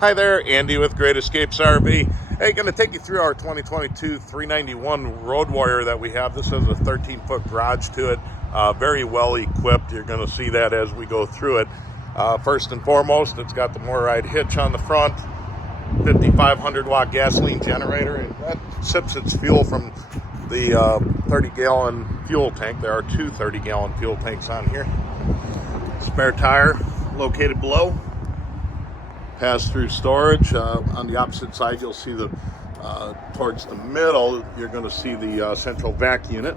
Hi there, Andy with Great Escapes RV. Hey, going to take you through our 2022 391 Road Warrior that we have. This has a 13-foot garage to it, very well equipped. You're going to see that as we go through it. First and foremost, it's got the MORryde hitch on the front, 5,500 watt gasoline generator, and that sips its fuel from the 30-gallon fuel tank. There are two 30-gallon fuel tanks on here. Spare tire located below. Pass-through storage. On the opposite side, you'll see the towards the middle, you're going to see the central vac unit.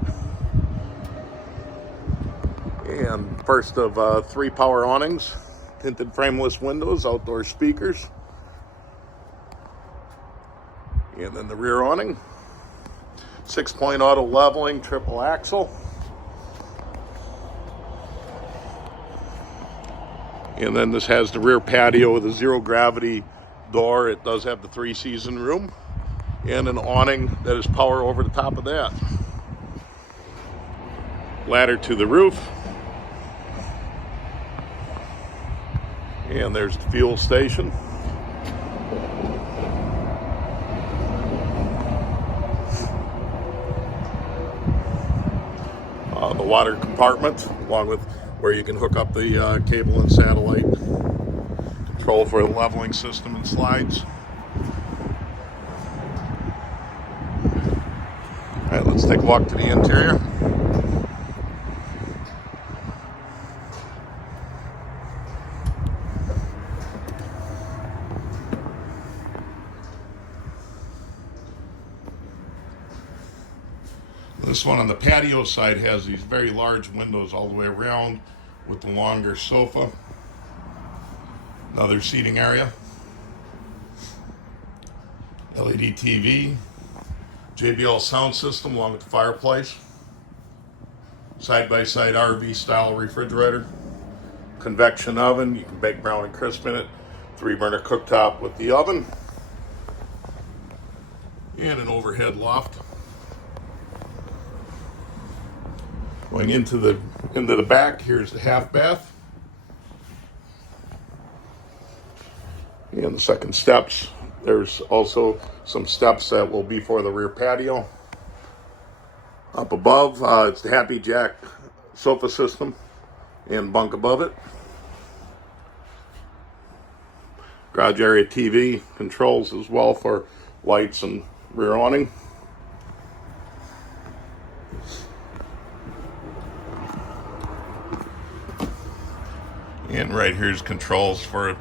And first of three power awnings, tinted frameless windows, outdoor speakers. And then the rear awning. 6-point auto leveling, triple axle. And then this has the rear patio with a zero gravity door. It does have the 3-season room and an awning that is power over the top of that. Ladder to the roof. And there's the fuel station. The water compartment, along with where you can hook up the cable and satellite control for the leveling system and slides. All right, let's take a walk to the interior. This one on the patio side has these very large windows all the way around with the longer sofa. Another seating area. LED TV. JBL sound system along with the fireplace. Side-by-side RV style refrigerator. Convection oven. You can bake brown and crisp in it. 3-burner cooktop with the oven. And an overhead loft. Going into the back, here's the half bath. And the second steps. There's also some steps that will be for the rear patio. Up above, it's the Happy Jack sofa system and bunk above it. Garage area TV controls as well for lights and rear awning. And right here's controls for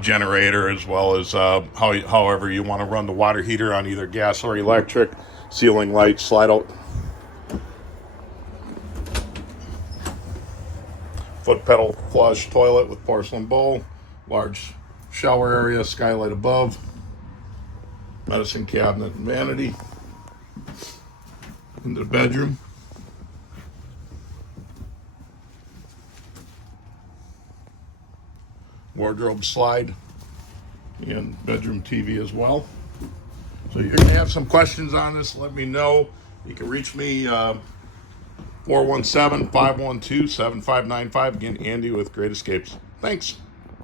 generator, as well as however you want to run the water heater on either gas or electric. Ceiling lights, slide out. Foot pedal flush toilet with porcelain bowl. Large shower area, skylight above. Medicine cabinet and vanity. Into the bedroom. Wardrobe slide and bedroom TV as well. So you're going to have some questions on this, let me know. You can reach me 417-512-7595. Again, Andy with Great Escapes. Thanks.